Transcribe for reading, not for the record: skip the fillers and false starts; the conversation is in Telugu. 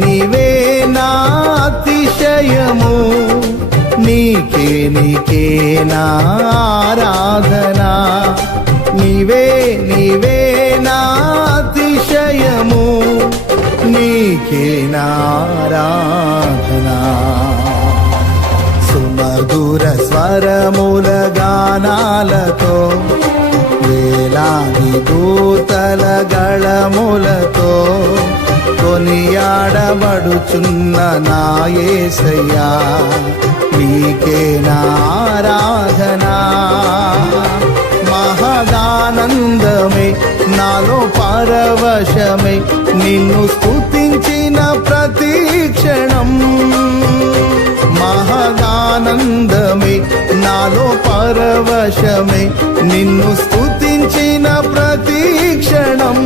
నీవే నా అతిశయము, నీకే నా ఆరాధనా. నీవే నా అతిశయము, నీకే నా ఆరాధనా. సుమధుర స్వరముల గానాలతో, వేలాది దూతల గళములతో కొనియాడబడుచున్న నా యేసయ్యా, నీకే నా ఆరాధనా. మహదానందమే నాలో పరవశమే, నిన్ను స్తుతించిన ప్రతి క్షణం. మహదానందమే నాలో పరవశమే, నిన్ను స్తుతించిన ప్రతి క్షణం.